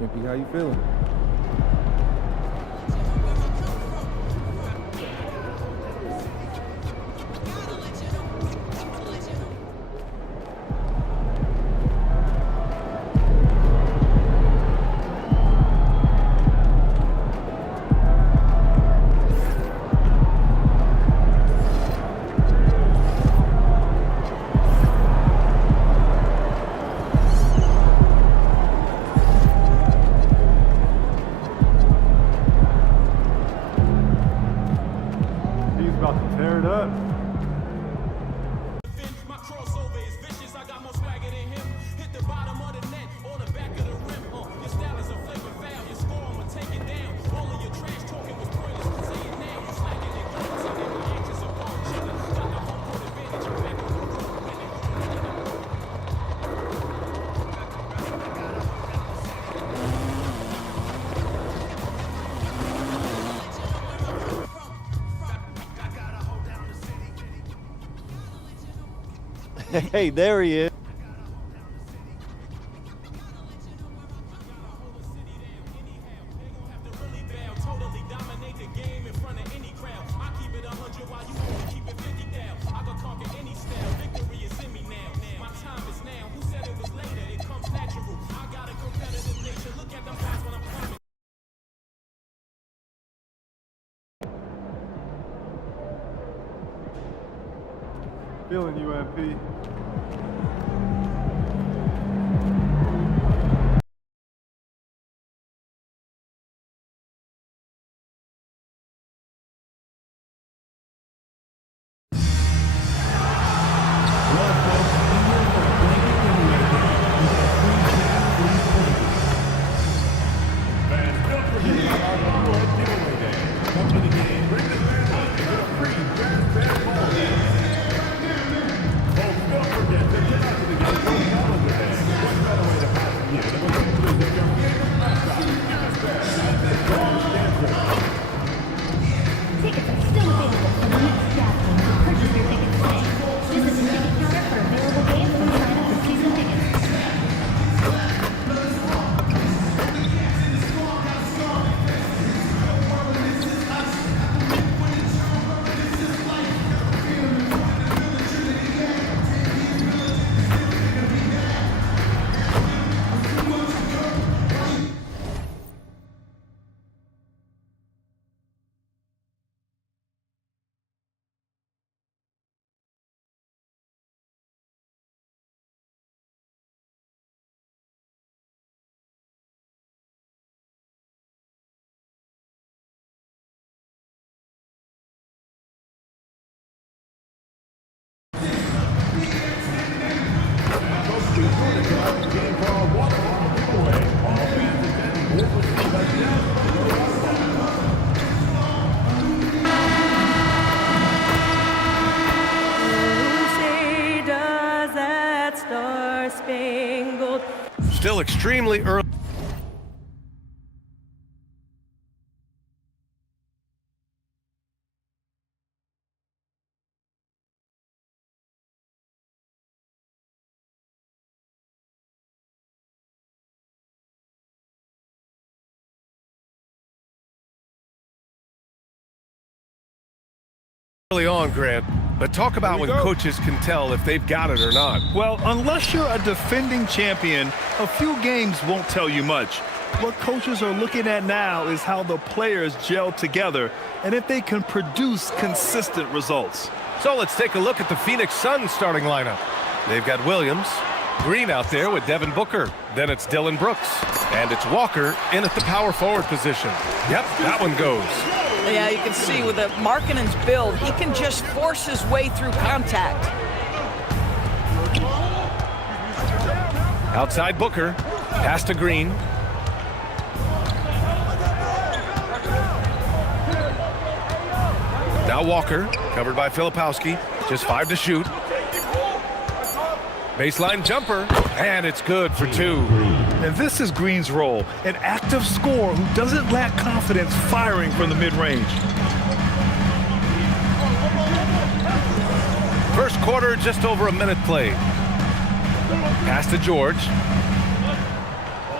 MP, how you feeling? About to tear it up. My crossover is vicious. I got more swagger than him. Hit the bottom of the net or the back of the rim. Your style is a flavor foul. Your score, I'ma take it down. All of your trash talking was pointless. Say it now. You slacking and guns and then reactions upon chilling. Got the home court advantage. You're back on the road winning. Hey, there he is. Totally dominate the game in front of any crowd. I keep it 100 while you only keep it 50 down. I can conquer any style. Victory is in me now. My time is now. Who said it was later? It comes natural. I got a competitive nature. Look at them guys when I'm coming. Feeling you, MP. Tickets are still available for the next gathering, so purchase your tickets today. Visit the ticket counter for available games and sign up for season tickets. Say does that star-spangled Still extremely early. Early on, Grant, but talk about when coaches can tell if they've got it or not. Well, unless you're a defending champion, a few games won't tell you much. What coaches are looking at now is how the players gel together and if they can produce consistent results. So let's take a look at the Phoenix Suns starting lineup. They've got Williams, Green out there with Devin Booker. Then it's Dylan Brooks. And it's Walker in at the power forward position. Yep, that one goes. Yeah, you can see with the Markkanen's build, he can just force his way through contact. Outside Booker, pass to Green. Now Walker, covered by Filipowski, just 5 to shoot. Baseline jumper, and it's good for 2. And this is Green's role, an active scorer who doesn't lack confidence firing from the mid-range. First quarter, just over a minute played. Pass to George.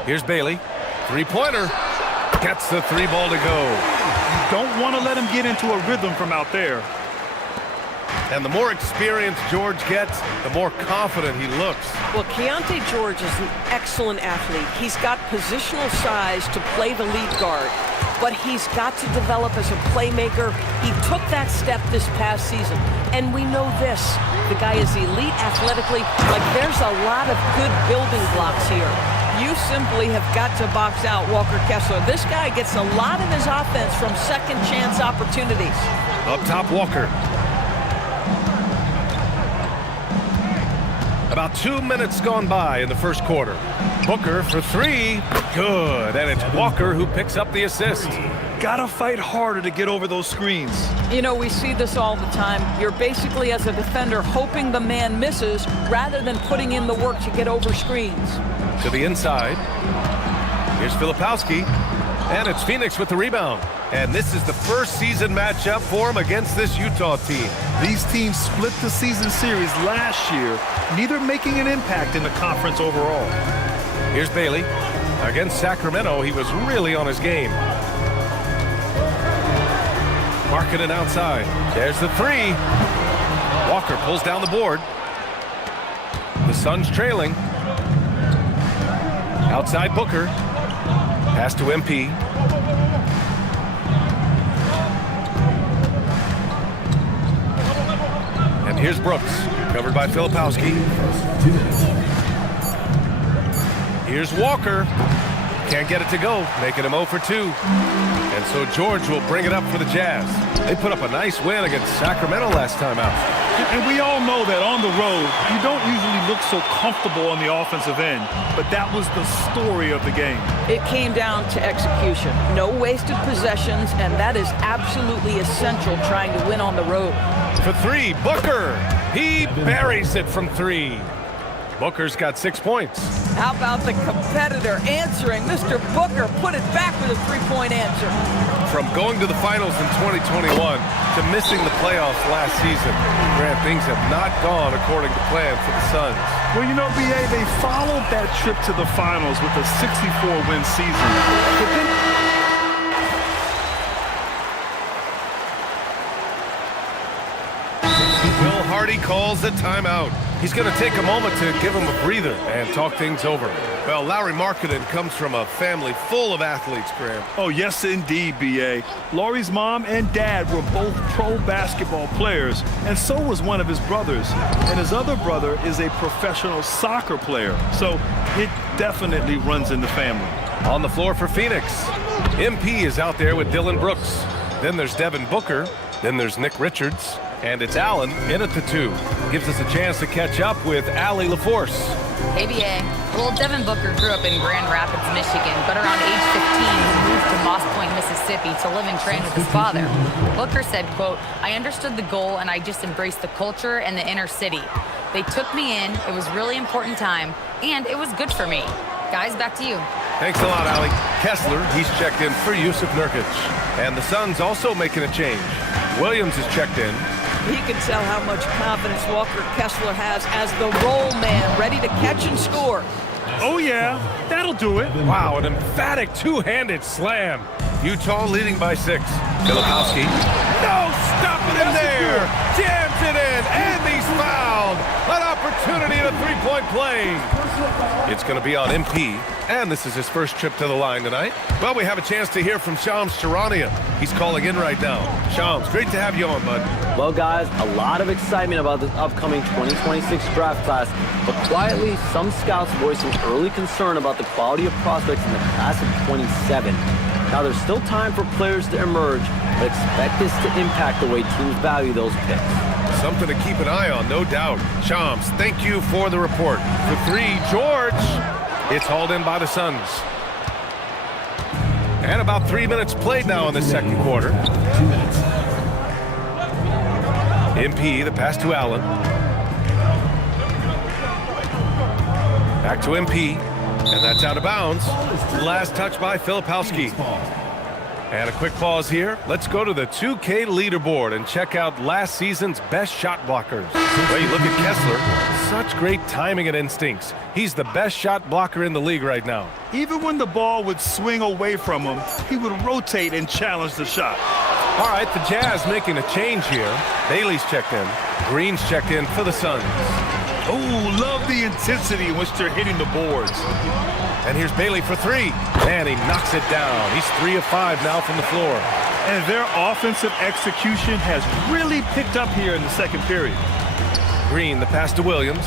Here's Bailey. Three-pointer. Gets the three ball to go. You don't want to let him get into a rhythm from out there. And the more experience George gets, the more confident he looks. Well, Keontae George is an excellent athlete. He's got positional size to play the lead guard, but he's got to develop as a playmaker. He took that step this past season, and we know this. The guy is elite athletically. Like, there's a lot of good building blocks here. You simply have got to box out Walker Kessler. This guy gets a lot of his offense from second chance opportunities. Up top, Walker. About 2 minutes gone by in the first quarter. Booker for three. Good. And it's Walker who picks up the assist. Gotta fight harder to get over those screens. You know, we see this all the time. You're basically, as a defender, hoping the man misses rather than putting in the work to get over screens. To the inside. Here's Filipowski. And it's Phoenix with the rebound. And this is the first season matchup for him against this Utah team. These teams split the season series last year, neither making an impact in the conference overall. Here's Bailey. Against Sacramento, he was really on his game. Markkanen outside. There's the three. Walker pulls down the board. The Suns trailing. Outside Booker. Pass to MP. And here's Brooks, covered by Filipowski. Here's Walker. Can't get it to go, making him 0 for 2. And so George will bring it up for the Jazz. They put up a nice win against Sacramento last time out. And we all know that on the road, you don't usually look so comfortable on the offensive end, but that was the story of the game. It came down to execution. No wasted possessions, and that is absolutely essential trying to win on the road. For three, Booker. He buries it from three. Booker's got 6 points. How about the competitor answering? Mr. Booker put it back with a three-point answer. From going to the finals in 2021 to missing the playoffs last season, Grant, things have not gone according to plan for the Suns. Well, you know, B.A., they followed that trip to the finals with a 64-win season. But then Will Hardy calls a timeout. He's going to take a moment to give him a breather and talk things over. Well, Lauri Markkanen comes from a family full of athletes, Graham. oh, yes, indeed, B.A. Lauri's mom and dad were both pro basketball players, and so was one of his brothers. And his other brother is a professional soccer player, so it definitely runs in the family. On the floor for Phoenix, MP is out there with Dylan Brooks. Then there's Devin Booker. Then there's Nick Richards. And it's Allen in at the 2. Gives us a chance to catch up with Allie LaForce. Hey, BA. Well, Devin Booker grew up in Grand Rapids, Michigan, but around age 15, he moved to Moss Point, Mississippi to live and train with his father. Booker said, quote, "I understood the goal and I just embraced the culture and the inner city. They took me in, it was a really important time, and it was good for me." Guys, back to you. Thanks a lot, Allie. Kessler, he's checked in for Yusuf Nurkic. And the Suns also making a change. Williams is checked in. You can tell how much confidence Walker Kessler has as the roll man, ready to catch and score. Oh, yeah, that'll do it. Wow, an emphatic two-handed slam. Utah leading by 6. Filipowski. No stopping him there. Jams it in, and he's fouled. An opportunity and a three-point play. It's going to be on MP, and this is his first trip to the line tonight. Well, we have a chance to hear from Shams Charania. He's calling in right now. Shams, great to have you on, bud. Well, guys, a lot of excitement about this upcoming 2026 draft class, but quietly, some scouts voicing early concern about the quality of prospects in the class of 27. Now, there's still time for players to emerge, but expect this to impact the way teams value those picks. Something to keep an eye on, no doubt. Shams, thank you for the report. For 3, George. It's hauled in by the Suns. And about 3 minutes played now in the second quarter. MP, the pass to Allen. Back to MP, and that's out of bounds. Last touch by Filipowski. And a quick pause here. Let's go to the 2K leaderboard and check out last season's best shot blockers. Well, you look at Kessler, such great timing and instincts. He's the best shot blocker in the league right now. Even when the ball would swing away from him, he would rotate and challenge the shot. All right, the Jazz making a change here. Bailey's checked in. Green's checked in for the Suns. Oh, love the intensity in which they're hitting the boards. And here's Bailey for three. And he knocks it down. He's 3 of 5 now from the floor. And their offensive execution has really picked up here in the second period. Green, the pass to Williams.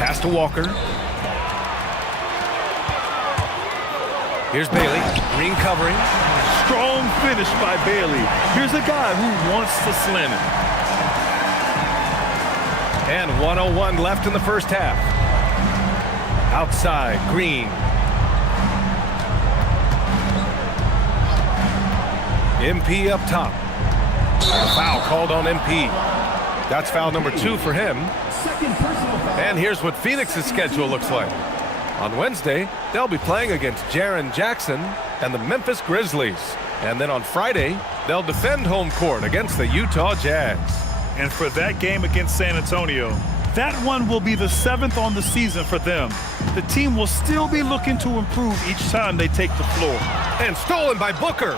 Pass to Walker. Here's Bailey. Green covering. Strong finish by Bailey. Here's a guy who wants to slam it. And 1:01 left in the first half. Outside, Green. MP up top. And a foul called on MP. That's foul number 2 for him. And here's what Phoenix's schedule looks like. On Wednesday, they'll be playing against Jaren Jackson and the Memphis Grizzlies. And then on Friday, they'll defend home court against the Utah Jazz. And for that game against San Antonio, that one will be the 7th on the season for them. The team will still be looking to improve each time they take the floor. And stolen by Booker.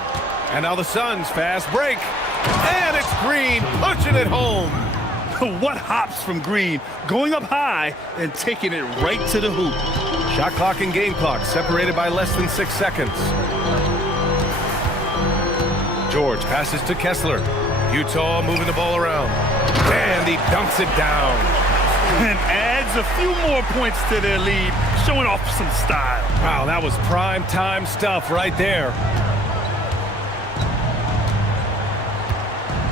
And now the Suns fast break. And it's Green pushing it home. What hops from Green, going up high and taking it right to the hoop. Shot clock and game clock separated by less than 6 seconds. George passes to Kessler. Utah moving the ball around. And he dunks it down. And adds a few more points to their lead, showing off some style. Wow, that was prime time stuff right there.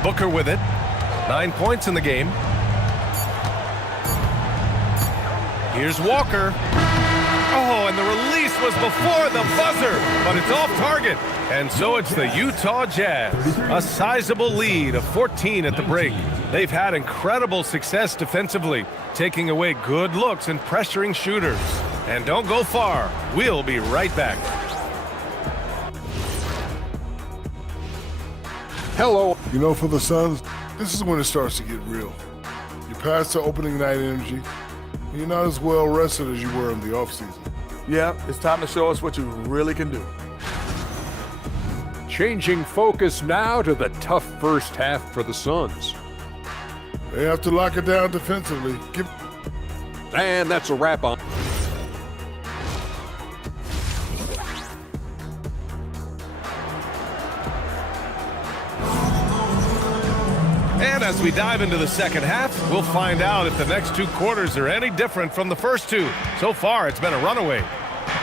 Booker with it. 9 points in the game. Here's Walker. Oh, and the release was before the buzzer, but it's off target. And so it's the Utah Jazz. A sizable lead of 14 at the break. They've had incredible success defensively, taking away good looks and pressuring shooters. And don't go far. We'll be right back. Hello. You know, for the Suns, this is when it starts to get real. You're past the opening night energy, and you're not as well rested as you were in the offseason. Yeah, it's time to show us what you really can do. Changing focus now to the tough first half for the Suns. They have to lock it down defensively. And that's a wrap on. And as we dive into the second half, we'll find out if the next 2 quarters are any different from the first 2. So far, it's been a runaway.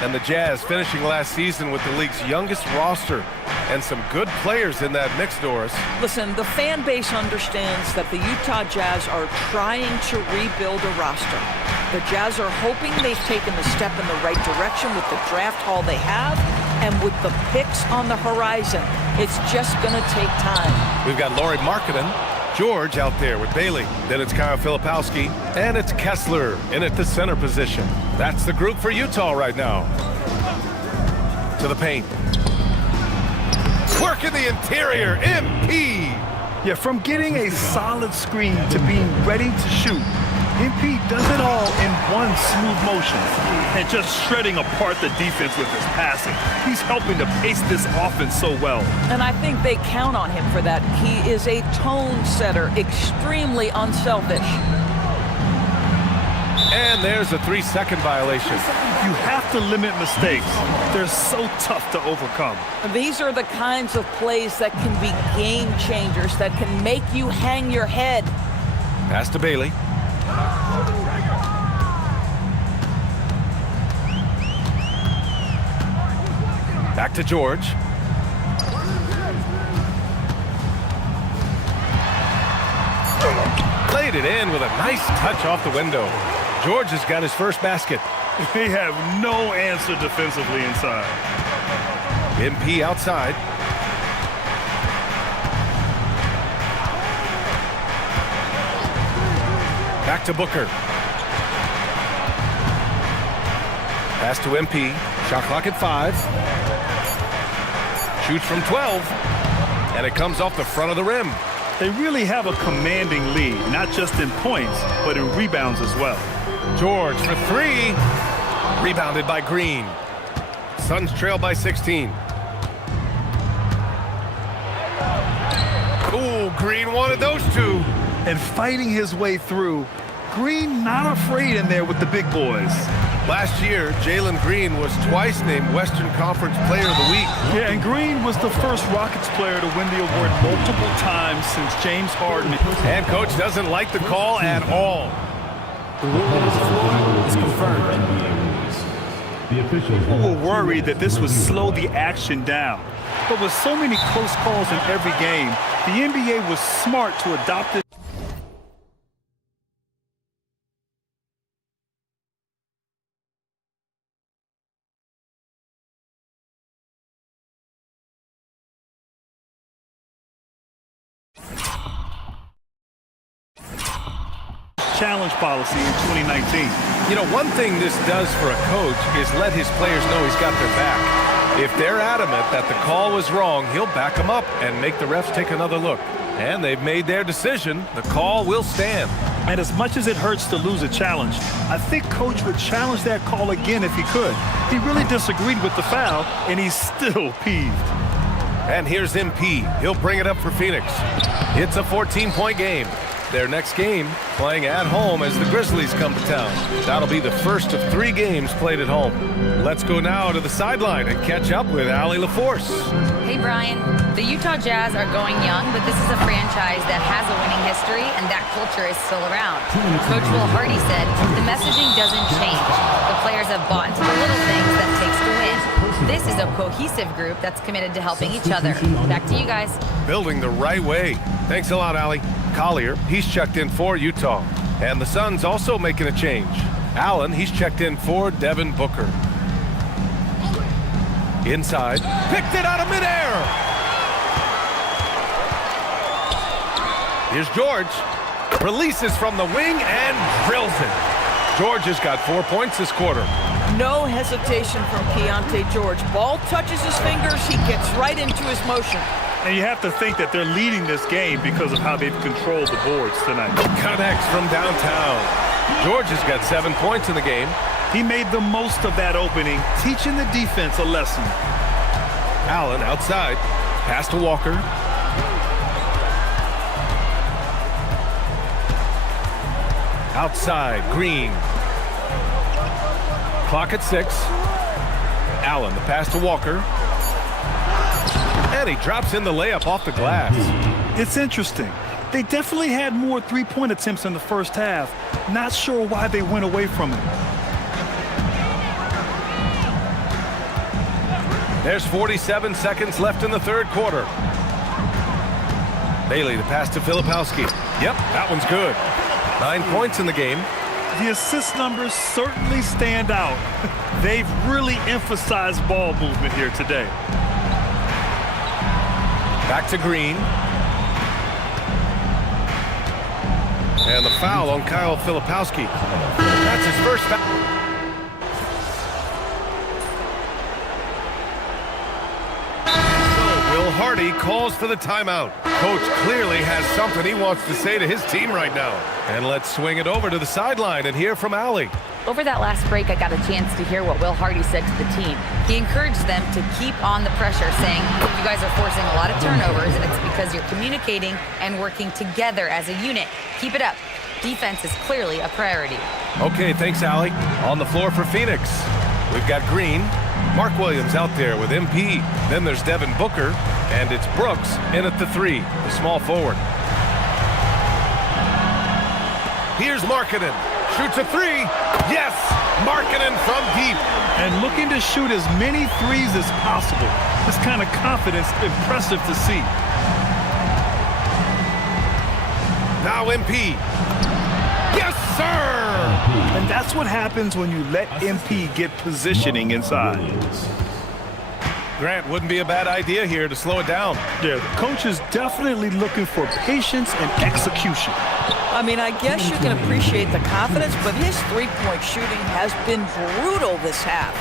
And the Jazz finishing last season with the league's youngest roster and some good players in that mix, Doris. Listen, the fan base understands that the Utah Jazz are trying to rebuild a roster. The Jazz are hoping they've taken the step in the right direction with the draft haul they have and with the picks on the horizon. It's just going to take time. We've got Lauri Markkanen, George out there with Bailey. Then it's Kyle Filipowski, and it's Kessler in at the center position. That's the group for Utah right now. To the paint. Work in the interior, MP. Yeah, from getting a solid screen to being ready to shoot, MP does it all in one smooth motion and just shredding apart the defense with his passing. He's helping to pace this offense so well. And I think they count on him for that. He is a tone setter, extremely unselfish. And there's a 3-second violation. You have to limit mistakes. They're so tough to overcome. These are the kinds of plays that can be game changers, that can make you hang your head. Pass to Bailey. Back to George. Laid it in with a nice touch off the window. George has got his first basket. They have no answer defensively inside. MP outside. Back to Booker. Pass to MP. Shot clock at 5. Shoots from 12. And it comes off the front of the rim. They really have a commanding lead, not just in points, but in rebounds as well. George for 3. Rebounded by Green. Suns trail by 16. Ooh, Green wanted those two. And fighting his way through. Green not afraid in there with the big boys. Last year, Jalen Green was twice named Western Conference Player of the Week. Yeah, and Green was the first Rockets player to win the award multiple times since James Harden. And coach doesn't like the call at all. The rule on the floor is confirmed. NBA rules. The officials People were worried that this would slow the action down. But with so many close calls in every game, the NBA was smart to adopt this. Challenge policy in 2019. You know, one thing this does for a coach is let his players know he's got their back. If they're adamant that the call was wrong, he'll back them up and make the refs take another look. And they've made their decision. The call will stand. And as much as it hurts to lose a challenge, I think Coach would challenge that call again if he could. He really disagreed with the foul, and he's still peeved. And here's MP. He'll bring it up for Phoenix. It's a 14-point game. Their next game playing at home as the Grizzlies come to town. That'll be the first of 3 games played at home. Let's go now to the sideline and catch up with Allie LaForce. Hey, Brian. The Utah Jazz are going young, but this is a franchise that has a winning history, and that culture is still around. Coach Will Hardy said, the messaging doesn't change. The players have bought into the little things that it takes to win. This is a cohesive group that's committed to helping each other. Back to you guys. Building the right way. Thanks a lot, Allie. Collier, he's checked in for Utah. And the Suns also making a change. Allen, he's checked in for Devin Booker. Inside, picked it out of midair. Here's George. Releases from the wing and drills it. George has got 4 points this quarter. No hesitation from Keontae George. Ball touches his fingers, he gets right into his motion. And you have to think that they're leading this game because of how they've controlled the boards tonight. Connects from downtown. George has got 7 points in the game. He made the most of that opening, teaching the defense a lesson. Allen outside. Pass to Walker. Outside, Green. Clock at 6. Allen, the pass to Walker. And he drops in the layup off the glass. It's interesting. They definitely had more three-point attempts in the first half. Not sure why they went away from it. There's 47 seconds left in the third quarter. Bailey, the pass to Filipowski. Yep, that one's good. 9 points in the game. The assist numbers certainly stand out. They've really emphasized ball movement here today. Back to Green. And the foul on Kyle Filipowski. That's his first foul. Will Hardy calls for the timeout. Coach clearly has something he wants to say to his team right now. And let's swing it over to the sideline and hear from Allie. Over that last break, I got a chance to hear what Will Hardy said to the team. He encouraged them to keep on the pressure, saying, you guys are forcing a lot of turnovers, and it's because you're communicating and working together as a unit. Keep it up. Defense is clearly a priority. Okay, thanks, Allie. On the floor for Phoenix, we've got Green. Mark Williams out there with MP. Then there's Devin Booker, and it's Brooks in at the 3, the small forward. Here's Markkanen. Shoots a 3. Yes! Markkanen from deep. And looking to shoot as many threes as possible. This kind of confidence, impressive to see. Now MP. Yes, sir! And that's what happens when you let MP get positioning inside. Grant, wouldn't be a bad idea here to slow it down. Yeah, the coach is definitely looking for patience and execution. I mean, I guess you can appreciate the confidence, but his three-point shooting has been brutal this half.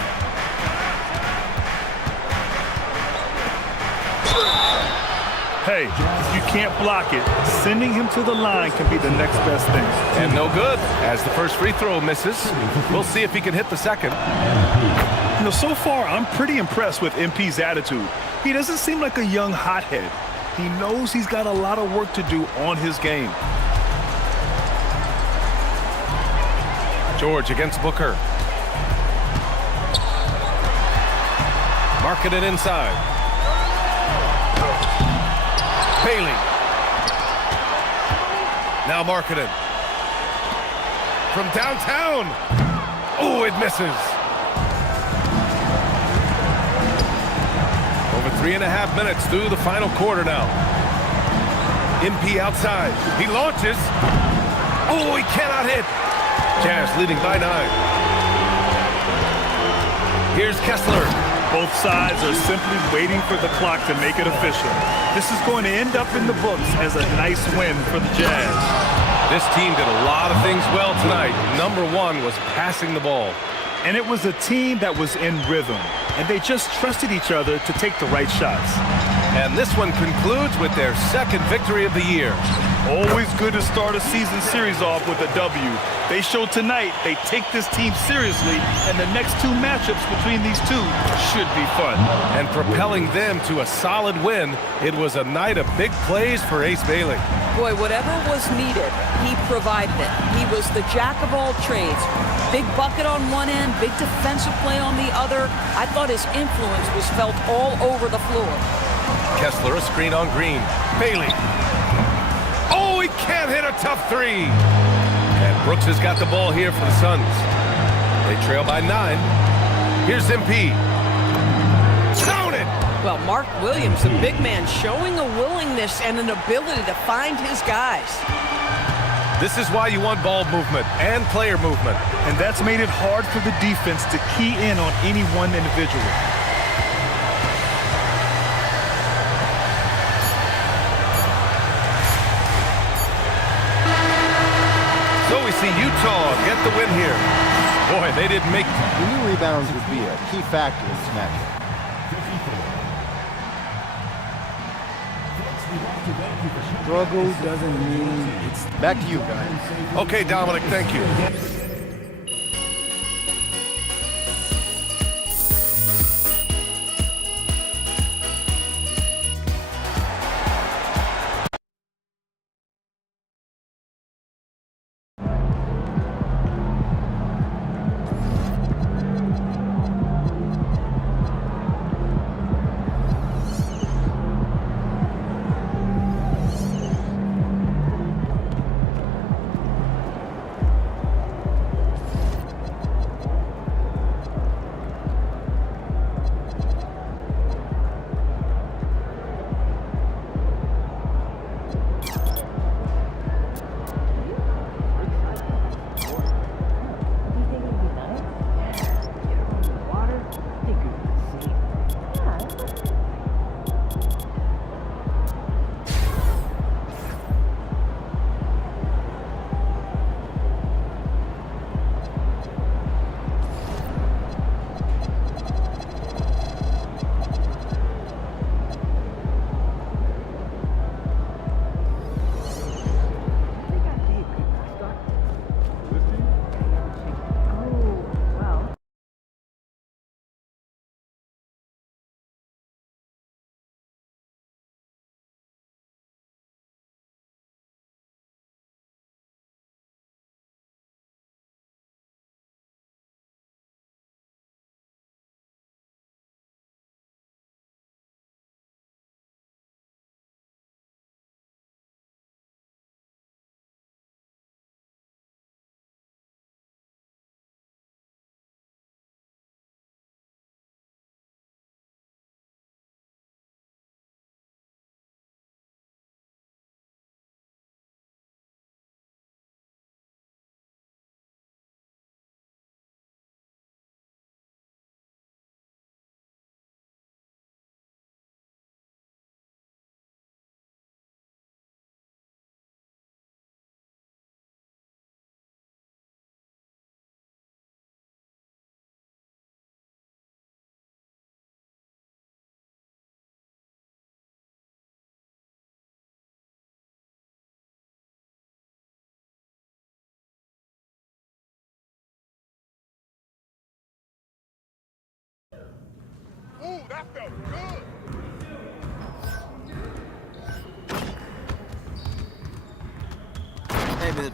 Hey, if you can't block it, sending him to the line can be the next best thing. And no good, as the first free throw misses. We'll see if he can hit the second. You know, so far, I'm pretty impressed with MP's attitude. He doesn't seem like a young hothead. He knows he's got a lot of work to do on his game. George against Booker. Marking it inside. Bailey. Now Marketing. From downtown. Oh, it misses. Over 3.5 minutes through the final quarter now. MP outside. He launches. Oh, he cannot hit. Jazz leading by 9. Here's Kessler. Both sides are simply waiting for the clock to make it official. This is going to end up in the books as a nice win for the Jazz. This team did a lot of things well tonight. Number one was passing the ball. And it was a team that was in rhythm, and they just trusted each other to take the right shots. And this one concludes with their second victory of the year. Always good to start a season series off with a W. They showed tonight they take this team seriously, and the next 2 matchups between these two should be fun. And propelling them to a solid win, it was a night of big plays for Ace Bailey. Boy, whatever was needed, he provided it. He was the jack of all trades. Big bucket on one end, big defensive play on the other. I thought his influence was felt all over the floor. Kessler, a screen on Green. Bailey. Oh, he can't hit a tough 3. And Brooks has got the ball here for the Suns. They trail by 9. Here's MP. Count it! Well, Mark Williams, the big man, showing a willingness and an ability to find his guys. This is why you want ball movement and player movement. And that's made it hard for the defense to key in on any one individual. So we see Utah get the win here. Boy, they didn't make... We knew rebounds would be a key factor in this matchup. Struggle doesn't mean it's... Back to you, guys. Okay, Dominic, thank you. that felt good. Hey, man.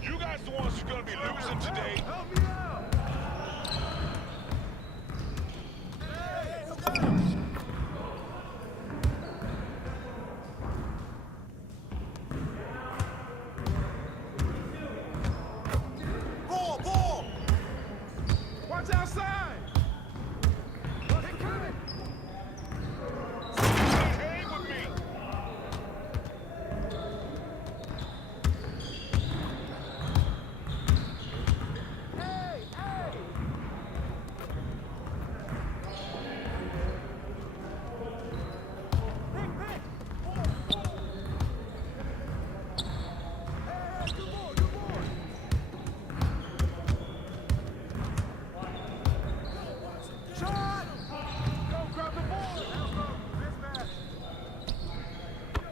You guys the ones who's gonna be losing today. Help me out! Ball! Watch outside! They're coming! Hang with me!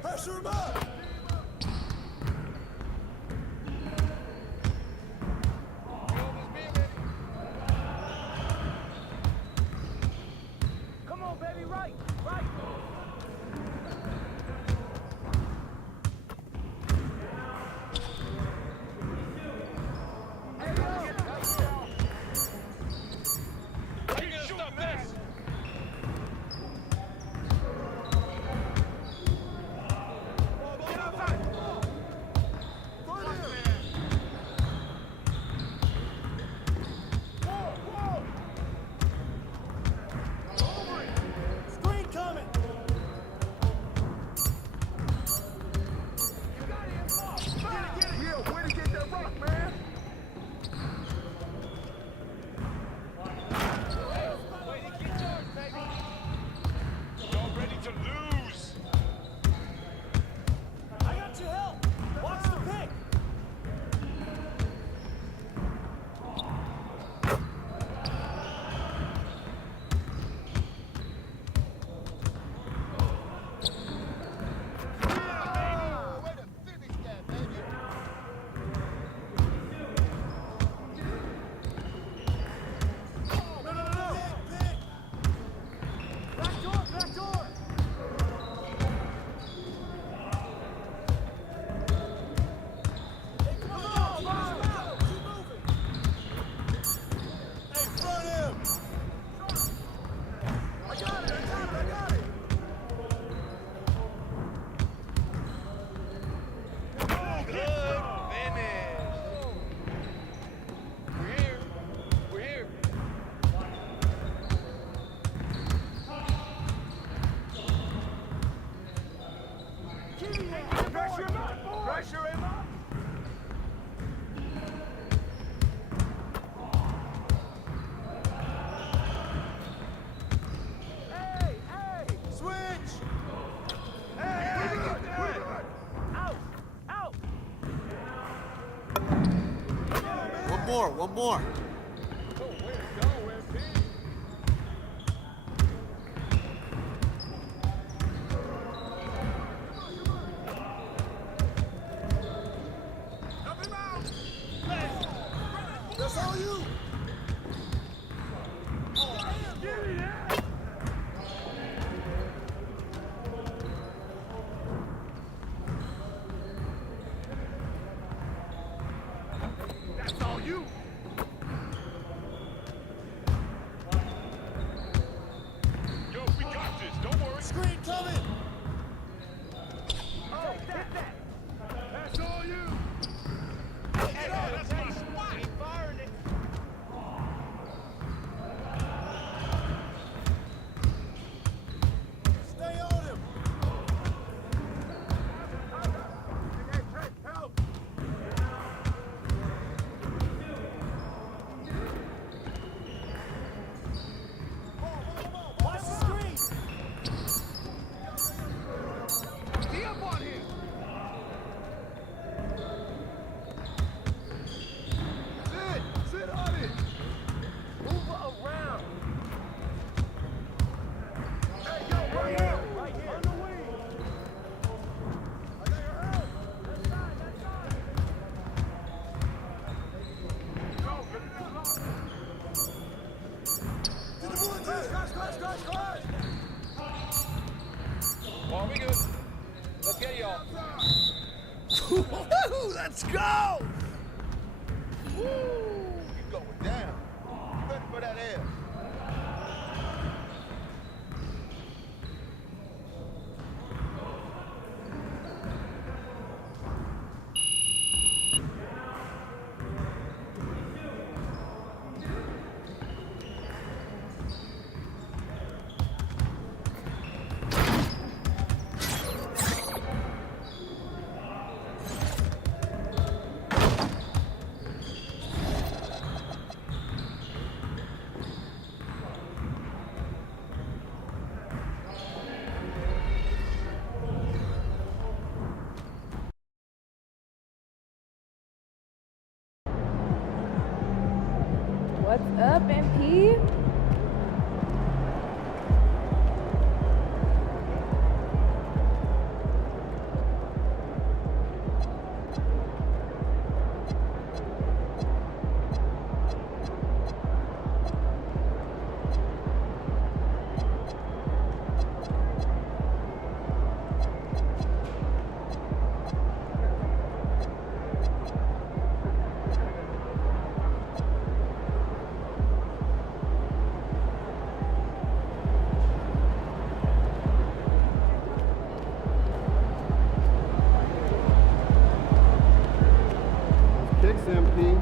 Pressure him up! Come on, baby, right! Screen coming! Get it! Yeah, way to get that rock, man! Way to get yours, baby! Y'all ready to lose? I got your help! Watch the pick! Back door! Hey, come on! Keep moving! Hey, front him! I got it! Good finish! We're here! Pressure him up! Hey! Switch! Hey! Out! One more. Oh, way to go, MP! Help him out! That's all you! Oh, give me that! That's all you! Yo, we got this, don't worry! Screen coming! Oh, hit that! That's all you! Hey, that's my spot! Keep firing it! Stay on him! What's up, MP? Kicks, MP.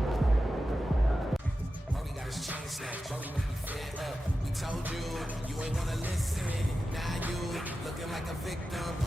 We told you, you ain't wanna listen. Now you looking like a victim.